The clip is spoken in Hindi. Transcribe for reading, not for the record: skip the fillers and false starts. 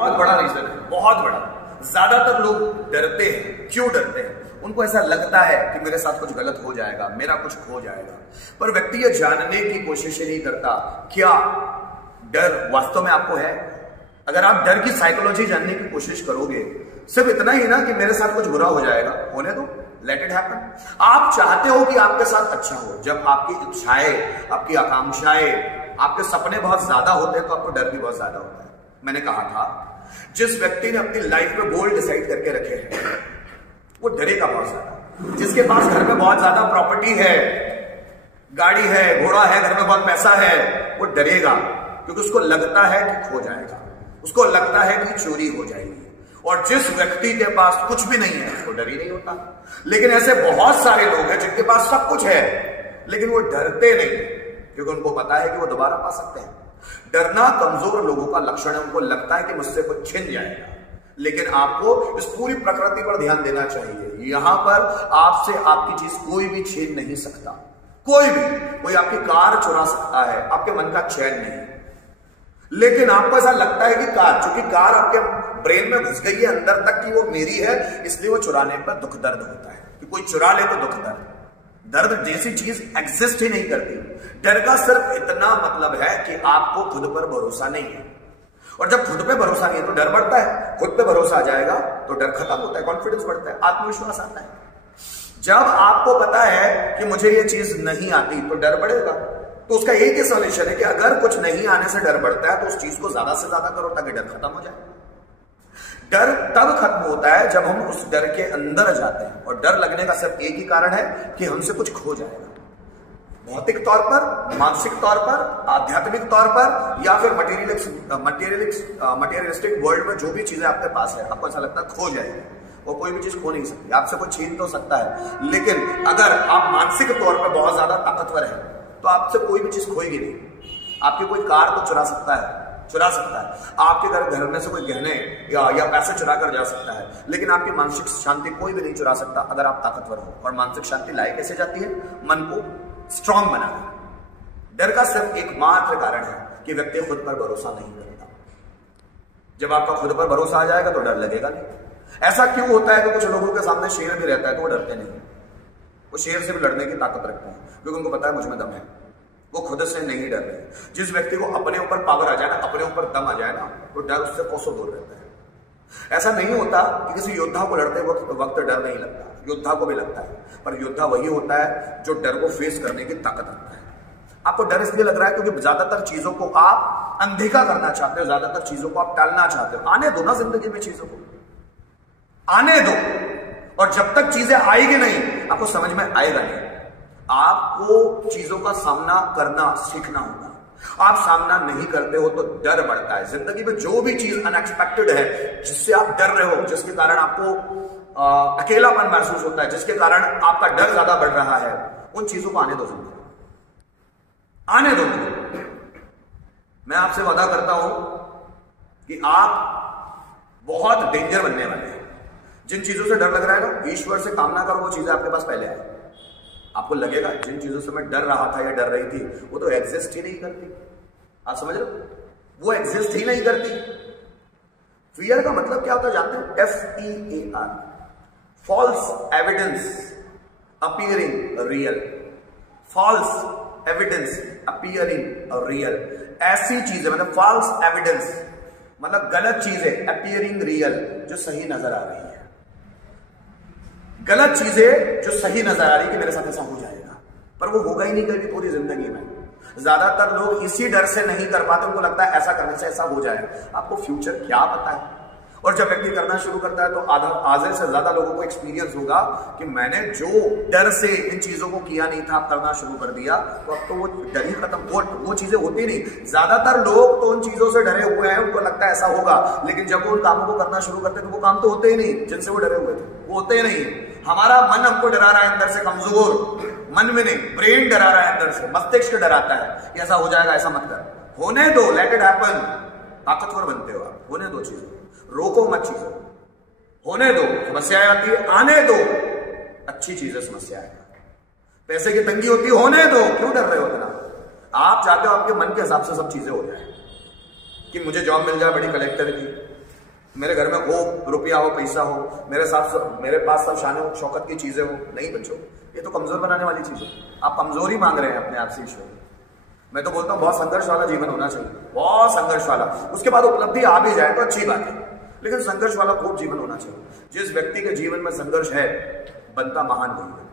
बहुत बड़ा रीजन है, बहुत बड़ा। ज्यादातर लोग डरते हैं। क्यों डरते हैं? उनको ऐसा लगता है कि मेरे साथ कुछ गलत हो जाएगा, मेरा कुछ खो जाएगा। पर व्यक्ति ये जानने की कोशिश ही नहीं करता क्या डर वास्तव में आपको है। अगर आप डर की साइकोलॉजी जानने की कोशिश करोगे, सिर्फ इतना ही ना कि मेरे साथ कुछ बुरा हो जाएगा, होने दो, लेट इट हैपन। आप चाहते हो कि आपके साथ अच्छा हो। जब आपकी इच्छाएं, आपकी आकांक्षाएं, आपके सपने बहुत ज्यादा होते हैं तो आपको डर भी बहुत ज्यादा होता है। मैंने कहा था जिस व्यक्ति ने अपनी लाइफ में गोल डिसाइड करके रखे हैं वो डरेगा बहुत ज्यादा। जिसके पास घर में बहुत ज्यादा प्रॉपर्टी है, गाड़ी है, घोड़ा है, घर में बहुत पैसा है, वो डरेगा क्योंकि उसको लगता है कि खो जाएगा, उसको लगता है कि चोरी हो जाएगी। और जिस व्यक्ति के पास कुछ भी नहीं है उसको डर ही नहीं होता। लेकिन ऐसे बहुत सारे लोग हैं जिनके पास सब कुछ है लेकिन वो डरते नहीं क्योंकि उनको पता है कि वो दोबारा पा सकते हैं। डरना कमजोर लोगों का लक्षण है। उनको लगता है कि मुझसे कुछ छिन जाएगा। लेकिन आपको इस पूरी प्रकृति पर ध्यान देना चाहिए। यहां पर आपसे आपकी चीज कोई भी छीन नहीं सकता। कोई आपकी कार चुरा सकता है, आपके मन का चैन नहीं। लेकिन आपको ऐसा लगता है कि चूंकि कार आपके ब्रेन में घुस गई है अंदर तक कि वो मेरी है, इसलिए वो चुराने पर दुख दर्द होता है कि कोई चुरा ले तो दुख दर्द जैसी चीज एग्जिस्ट ही नहीं करती। डर का सिर्फ इतना मतलब है कि आपको खुद पर भरोसा नहीं है। और जब खुद पे भरोसा नहीं है तो डर बढ़ता है। खुद पे भरोसा आ जाएगा तो डर खत्म होता है, कॉन्फिडेंस बढ़ता है, आत्मविश्वास आता है। जब आपको पता है कि मुझे ये चीज नहीं आती तो डर बढ़ेगा। तो उसका एक ही सॉल्यूशन है कि अगर कुछ नहीं आने से डर बढ़ता है तो उस चीज को ज्यादा से ज्यादा करो ताकि डर खत्म हो जाए। डर तब खत्म होता है जब हम उस डर के अंदर जाते हैं। और डर लगने का सिर्फ एक ही कारण है कि हमसे कुछ खो जाएगा। भौतिक तौर पर, मानसिक तौर पर, आध्यात्मिक तौर पर या फिर मटेरियलिस्टिक वर्ल्ड में जो भी चीजें आपके पास है आपको ऐसा लगता है खो जाएगी। वो कोई भी चीज खो नहीं सकती। आपसे कोई छीन तो सकता है लेकिन अगर आप मानसिक तौर पर बहुत ज्यादा ताकतवर है तो आपसे कोई भी चीज खोएगी नहीं। आपकी कोई कार तो चुरा सकता है, आपके घर में से कोई गहने या पैसे चुरा कर जा सकता है, लेकिन आपकी मानसिक शांति कोई भी नहीं चुरा सकता अगर आप ताकतवर हो। और मानसिक शांति लाई कैसे जाती है? मन को स्ट्रांग बनाकर। डर का सिर्फ एकमात्र कारण है कि व्यक्ति खुद पर भरोसा नहीं करता। जब आपका खुद पर भरोसा आ जाएगा तो डर लगेगा नहीं। ऐसा क्यों होता है कि कुछ लोगों के सामने शेर भी रहता है तो वो डरते नहीं। वो शेर से भी लड़ने की ताकत रखते हैं क्योंकि उनको पता है मुझ में दम है। वो खुद से नहीं डर रहे। जिस व्यक्ति को अपने ऊपर पावर आ जाए ना, अपने ऊपर दम आ जाए ना, तो डर उससे कोसों दूर रहता है। ऐसा नहीं होता कि किसी योद्धा को लड़ते वक्त डर नहीं लगता। योद्धा को भी लगता है, पर योद्धा वही होता है जो डर को फेस करने की ताकत रखता है। आपको डर इसलिए लग रहा है क्योंकि ज्यादातर चीजों को आप अनदेखा करना चाहते हो, ज्यादातर चीजों को आप टालना चाहते हो। आने दो ना जिंदगी में, चीजों को आने दो। और जब तक चीजें आएगी नहीं आपको समझ में आएगा नहीं। आपको चीजों का सामना करना सीखना होगा। आप सामना नहीं करते हो तो डर बढ़ता है। जिंदगी में जो भी चीज अनएक्सपेक्टेड है, जिससे आप डर रहे हो, जिसके कारण आपको अकेलापन महसूस होता है, जिसके कारण आपका डर ज्यादा बढ़ रहा है, उन चीजों को आने दो। जिंदगी आने दो। मैं आपसे वादा करता हूं कि आप बहुत डेंजर बनने वाले हैं। जिन चीजों से डर लग रहा है ना, ईश्वर से कामना करो वो चीजें आपके पास पहले आए। आपको लगेगा जिन चीजों से मैं डर रहा था या डर रही थी वो तो एग्जिस्ट ही नहीं करती। आप समझ रहे हो? वो एग्जिस्ट ही नहीं करती। फियर का मतलब क्या होता है जानते हो? FEAR, false evidence appearing real. False evidence appearing real. ऐसी चीजें मतलब फॉल्स एविडेंस मतलब गलत चीजें, अपीयरिंग रियल, जो सही नजर आ रही है। गलत चीजें जो सही नजर आ रही है कि मेरे साथ ऐसा हो जाएगा, पर वो होगा ही नहीं कभी पूरी जिंदगी में। ज्यादातर लोग इसी डर से नहीं कर पाते। उनको लगता है ऐसा करने से ऐसा हो जाएगा। आपको फ्यूचर क्या पता है? और जब व्यक्ति करना शुरू करता है तो आधे से ज्यादा लोगों को एक्सपीरियंस होगा कि मैंने जो डर से इन चीजों को किया नहीं था, अब करना शुरू कर दिया, तो अब तो वो डर ही खत्म, वो चीजें होती नहीं। ज्यादातर लोग तो उन चीजों से डरे हुए हैं, उनको लगता है ऐसा होगा, लेकिन जब वो उन कामों को करना शुरू करते हैं तो वो काम तो होते ही नहीं जिनसे वो डरे हुए थे, वो होते ही नहीं। हमारा मन हमको डरा रहा है अंदर से, कमजोर मन में नहीं, ब्रेन डरा रहा है अंदर से, मस्तिष्क डराता है ऐसा हो जाएगा, ऐसा मत कर, होने दो, लेट इट हैपन। ताकतवर बनते हो आप, होने दो चीजों, रोको मत चीजों, होने दो। समस्याएं आती है, आने दो, अच्छी चीजें समस्या है। पैसे की तंगी होती है, होने दो, क्यों डर रहे हो इतना? आप चाहते हो आपके मन के हिसाब से सब चीजें हो जाए कि मुझे जॉब मिल जाए बड़ी कलेक्टर की, मेरे घर में खूब रुपया हो, पैसा हो, मेरे पास सब शान शौकत की चीजें हो। नहीं बच्चों, ये तो कमजोर बनाने वाली चीज है। आप कमजोरी मांग रहे हैं अपने आप से ईश्वर। मैं तो बोलता हूँ बहुत संघर्ष वाला जीवन होना चाहिए, बहुत संघर्ष वाला। उसके बाद उपलब्धि आ भी जाए तो अच्छी बात है, लेकिन संघर्ष वाला खूब जीवन होना चाहिए। जिस व्यक्ति के जीवन में संघर्ष है बनता महान नहीं है।